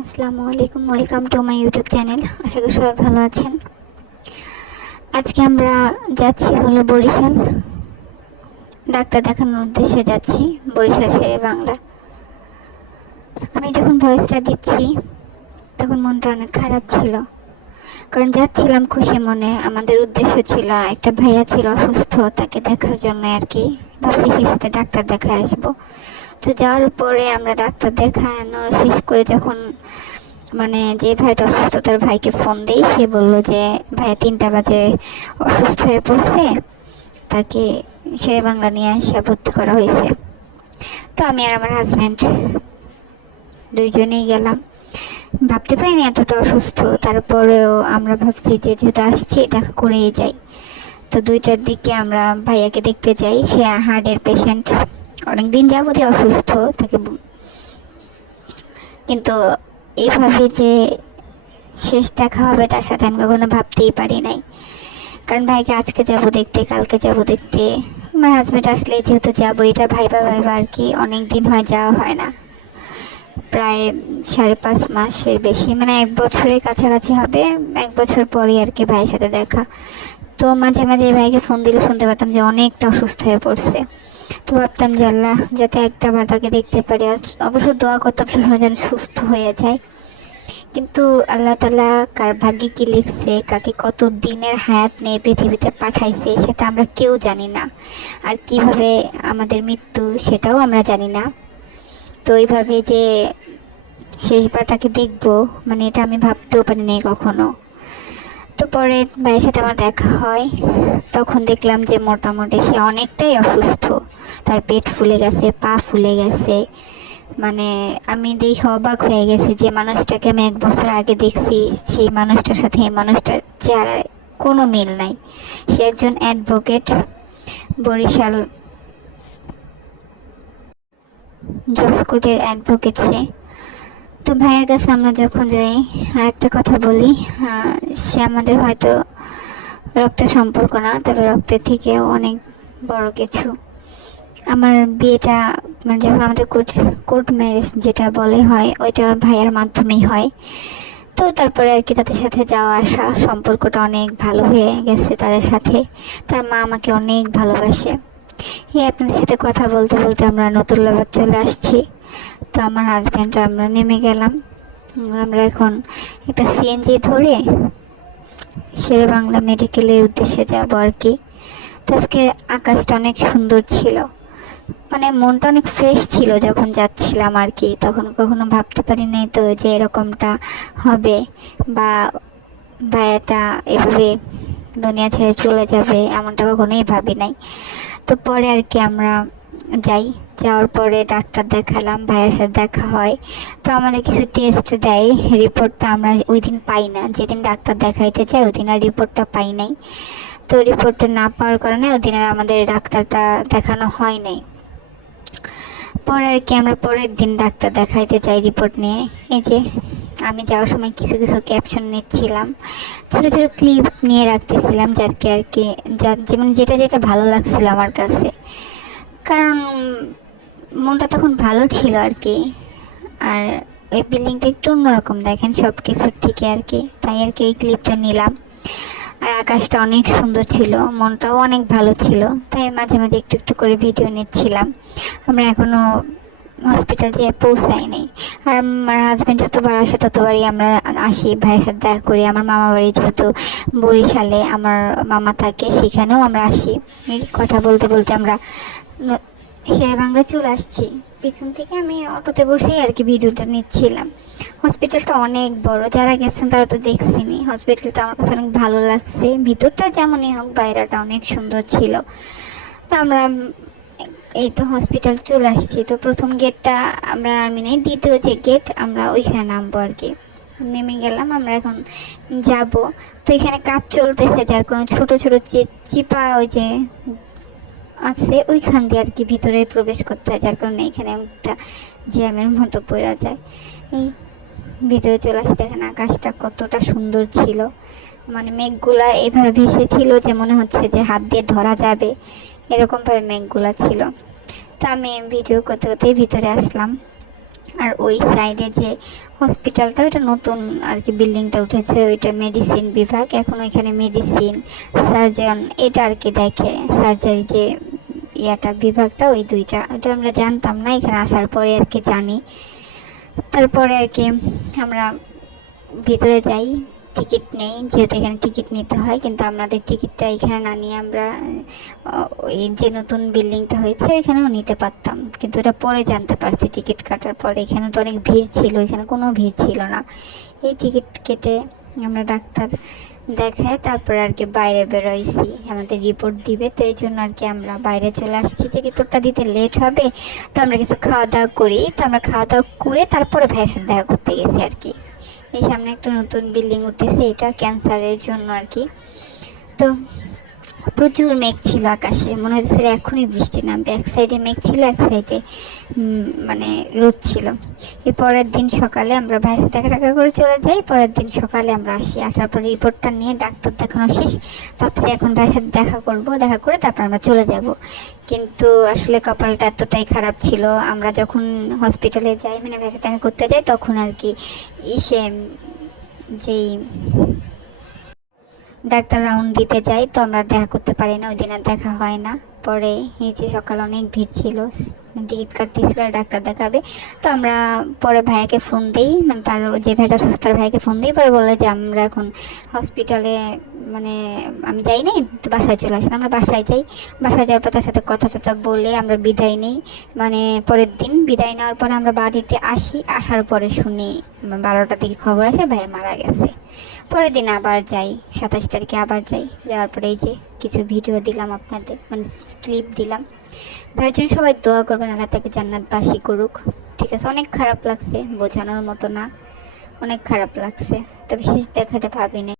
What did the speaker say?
আসসালামু আলাইকুম, welcome to my YouTube channel. আশা করি সবাই ভালো আছেন। আজকে আমরা যাচ্ছি হলো বরিশাল, ডাক্তার দেখানোর উদ্দেশ্যে যাচ্ছি, বরিশাল শেরে বাংলা। আমি যখন ভয়েসটা দিচ্ছি তখন মনটা অনেক খারাপ ছিল, কারণ যাচ্ছিলাম খুশি মনে। আমাদের উদ্দেশ্য ছিল, একটা ভাইয়া ছিল অসুস্থ, তাকে দেখার জন্য আর কি। ভাবছি সেই সাথে ডাক্তার দেখায় আসবো। তো যাওয়ার পরে আমরা ডাক্তার দেখানোর শেষ করে যখন যে ভাইটা অসুস্থ তার ভাইকে ফোন দেই, সে বললো যে ভাইয়া 3টা বাজে অসুস্থ হয়ে পড়ছে, তাকে শেরে বাংলা নিয়ে এসে ভর্তি করা হয়েছে। তো আমি আর আমার হাজব্যান্ড দুইজনেই গেলাম। ভাবতে পারিনি এতটা অসুস্থ, তারপরেও আমরা ভাবছি যে যেহেতু আসছি দেখা করেই যাই। তো 2টার দিকে আমরা ভাইয়াকে দেখতে যাই। সে হার্টের পেশেন্ট, অনেকদিন যাবতই অসুস্থ তাকে, কিন্তু এইভাবে যে শেষ দেখা হবে তার সাথে আমি কখনো ভাবতেই পারি নাই। কারণ ভাইকে আজকে যাব দেখতে, কালকে যাব দেখতে। আমার হাজব্যান্ড আসলে যেহেতু যাবো, এটা ভাইবা আর কি। অনেক দিন হয় যাওয়া হয় না, প্রায় 5.5 মাসের বেশি, 1 বছরের কাছাকাছি হবে। 1 বছর পরে আর কি ভাইয়ের সাথে দেখা। তো মাঝে মাঝে ভাইকে ফোন দিলে শুনতে পারতাম যে অনেকটা অসুস্থ হয়ে পড়ছে। তো ভাবতাম যে আল্লাহ যাতে একটা বার তাকে দেখতে পারি। অবশ্য দোয়া করতাম সবসময় যেন সুস্থ হয়ে যায়। কিন্তু আল্লাহ তাআলা কার ভাগ্যে কি লিখছে, কাকে কত দিনের হায়াত নিয়ে পৃথিবীতে পাঠাইছে সেটা আমরা কেউ জানি না। আর কিভাবে আমাদের মৃত্যু সেটাও আমরা জানি না। তো এইভাবে যে শেষবার তাকে দেখবো, এটা আমি ভাবতেও পারিনি কখনো। তো পরে ভাইয়ের সাথে আমার দেখা হয়, তখন দেখলাম যে মোটামুটি সে অনেকটাই অসুস্থ। তার পেট ফুলে গেছে, পা ফুলে গেছে। আমি দেখে অবাক হয়ে গেছি যে মানুষটাকে আমি 1 বছর আগে দেখছি, সেই মানুষটার সাথে এই মানুষটার চেহারায় কোনো মিল নাই। সে একজন অ্যাডভোকেট, বরিশাল জজ কোর্টের অ্যাডভোকেট সে। তো ভাইয়ের কাছে আমরা যখন যাই, আর একটা কথা বলি, সে আমাদের হয়তো রক্তের সম্পর্ক না, তবে রক্তের থেকেও অনেক বড় কিছু। আমার বিয়েটা যখন আমাদের কোর্ট ম্যারেজ যেটা বলে হয়, ওইটা ভাইয়ার মাধ্যমেই হয়। তো তারপরে আর কি তাদের সাথে যাওয়া আসা, সম্পর্কটা অনেক ভালো হয়ে গেছে তাদের সাথে। তার মা আমাকে অনেক ভালোবাসে। আপনাদের সাথে কথা বলতে বলতে আমরা নতুল্লাবাদ চলে আসছি। তো আমার হাজব্যান্ড আমরা নেমে গেলাম। আমরা এখন একটা সিএনজি ধরে শেরে বাংলা মেডিকেলের উদ্দেশ্যে যাবো আর কি। তো আজকে আকাশটা অনেক সুন্দর ছিল, মনটা অনেক ফ্রেশ ছিল যখন যাচ্ছিলাম আর কি। তখন কখনো ভাবতে পারি নাই তো যে এরকমটা হবে, বা ভাইয়াটা এভাবে দুনিয়া ছেড়ে চলে যাবে, এমনটা কখনোই ভাবি নাই। তো পরে আর কি আমরা যাওয়ার পরে ডাক্তার দেখালাম, ভাইয়ের সাথে দেখা হয়। তো আমাদের কিছু টেস্ট দেয়, রিপোর্টটা আমরা ওই দিন পাই না। যেদিন ডাক্তার দেখাইতে চাই ওই দিন আর রিপোর্টটা পাই নাই। তো রিপোর্টটা না পাওয়ার কারণে ওই দিন আর আমাদের ডাক্তারটা দেখানো হয় নাই। পরে আর কি আমরা পরের দিন ডাক্তার দেখাইতে চাই রিপোর্ট নিয়ে। এই যে আমি যাওয়ার সময় কিছু কিছু ক্যাপশন নিচ্ছিলাম, ছোটো ছোটো ক্লিপ নিয়ে রাখতেছিলাম, যারকে আর কি যেমন যেটা যেটা ভালো লাগছিল আমার কাছে। কারণ মনটা তখন ভালো ছিল আর কি। আর এই বিল্ডিংটা একটু অন্যরকম দেখেন সব কিছুর থেকে আর কি, তাই আর কি এই ক্লিপটা নিলাম। আর আকাশটা অনেক সুন্দর ছিল, মনটাও অনেক ভালো ছিল, তাই মাঝে মাঝে একটু একটু করে ভিডিও নিচ্ছিলাম। আমরা এখনও হসপিটাল যেয়ে পৌঁছাইনি। আর আমার হাজব্যান্ড যতবার আসে ততবারই আমরা আসি, ভাইয়ের সাথে দেখা করি। আমার মামা বাড়ি যেহেতু বরিশালে, আমার মামা থাকে, সেখানেও আমরা আসি। এই কথা বলতে বলতে আমরা শেরে বাংলা চলে আসছি। পিছন থেকে আমি অটোতে বসেই আর কি ভিডিওটা নিচ্ছিলাম। হসপিটালটা অনেক বড়, যারা গেছেন তারা তো দেখছেনই। হসপিটালটা আমার কাছে অনেক ভালো লাগছে, ভিতরটা যেমনই হোক বাইরেটা অনেক সুন্দর ছিল। তো আমরা এই তো হসপিটাল চলে আসছি। তো প্রথম গেটটা আমরা নামি নাই, দ্বিতীয় যে গেট আমরা ওইখানে নামবো আর কি। নেমে গেলাম, আমরা এখন যাব। তো এখানে কাজ চলতেছে, যার কোনো ছোট ছোট চিপা ওই যে আছে ওইখান দিয়ে আর কি ভিতরে প্রবেশ করতে হয়, যার কারণে এখানে একটা জ্যামের মতো পড়া যায়। এই ভিতরে চলে আসতে দেখেন আকাশটা কতটা সুন্দর ছিল। মেঘগুলা এভাবে ভেসেছিল যে মনে হচ্ছে যে হাত দিয়ে ধরা যাবে, এরকমভাবে মেঘগুলা ছিল। তো আমি ভিডিও করতে করতেই ভিতরে আসলাম। আর ওই সাইডে যে হসপিটালটা, ওইটা নতুন আর কি বিল্ডিংটা উঠেছে, ওইটা মেডিসিন বিভাগ। এখন ওইখানে মেডিসিন, সার্জন এটা আর কি দেখে, সার্জারি যে ইয়াটা বিভাগটা, ওই দুইটা, ওটা আমরা জানতাম না, এখানে আসার পরে আর কি জানি। তারপরে আর কি আমরা ভিতরে যাই, টিকিট নেই, যেহেতু এখানে টিকিট নিতে হয়, কিন্তু আমাদের টিকিটটা এখানে না নিয়ে আমরা ওই যে নতুন বিল্ডিংটা হয়েছে এখানেও নিতে পারতাম, কিন্তু এটা পরে জানতে পারছি টিকিট কাটার পরে। এখানে তো অনেক ভিড় ছিল, এখানে কোনো ভিড় ছিল না। এই টিকিট কেটে আমরা ডাক্তার দেখায় তারপরে আর কি বাইরে বেরোইছি, আমাদের রিপোর্ট দিবে, তো এই জন্য আর কি আমরা বাইরে চলে আসছি, যে রিপোর্টটা দিতে লেট হবে। তো আমরা কিছু খাওয়া দাওয়া করি, তো আমরা খাওয়া দাওয়া করে তারপরে ভাইয়ের সাথে দেখা করতে গেছি আর কি। এই সামনে একটা নতুন বিল্ডিং উঠতেছে, এটা ক্যান্সারের জন্য আর কি। তো প্রচুর মেঘ ছিল আকাশে, মনে হচ্ছে এখনই বৃষ্টি নামবে। এক সাইডে মেঘ ছিল, এক সাইডে মানে রোদ ছিল। এই পরের দিন সকালে আমরা ভাইয়ের সাথে দেখা করে চলে যাই, পরের দিন সকালে আমরা আসি। আসার পর রিপোর্টটা নিয়ে ডাক্তার দেখানো শেষ, ভাবছি এখন ভাইয়ের সাথে দেখা করব, দেখা করে তারপর আমরা চলে যাব। কিন্তু আসলে কপালটা এতটাই খারাপ ছিল, আমরা যখন হসপিটালে যাই, মানে ভাইয়ের সাথে দেখা করতে যাই, তখন আর কি ইসে যেই ডাক্তার রাউন্ড দিতে যাই, তো আমরা দেখা করতে পারি না, ওই দিন আর দেখা হয় না। পরে এই যে সকালে অনেক ভিড় ছিল, টিকিট কাটতেছিল ডাক্তার দেখাবে, তো আমরা পরে ভাইয়াকে ফোন দিই, মানে তার যে ভাইটা সুস্থর ভাইকে ফোন দিই, পরে বলে যে আমরা এখন হসপিটালে, মানে আমি যাই নাই, তো বাসায় চলে আসলাম। আমরা বাসায় যাই, বাসায় যাওয়ার পর তার সাথে কথা টথা বলে আমরা বিদায় নিই। মানে পরের দিন বিদায় নেওয়ার পরে আমরা বাড়িতে আসি, আসার পরে শুনি 12টার দিকে খবর আসে ভাই মারা গেছে। পরের দিন আবার যাই, 27 তারিখে আবার যাই, যাওয়ার পরে এই যে কিছু ভিডিও দিলাম আপনাদের, মানে ক্লিপ দিলাম। ভাইয়ের জন্য সবাই দোয়া করবেন, আল্লাহ তাকে জান্নাতবাসী করুক। ঠিক আছে, অনেক খারাপ লাগছে, বোঝানোর মতো না, অনেক খারাপ লাগছে, তবে শেষ দেখাটা ভাবি নাই।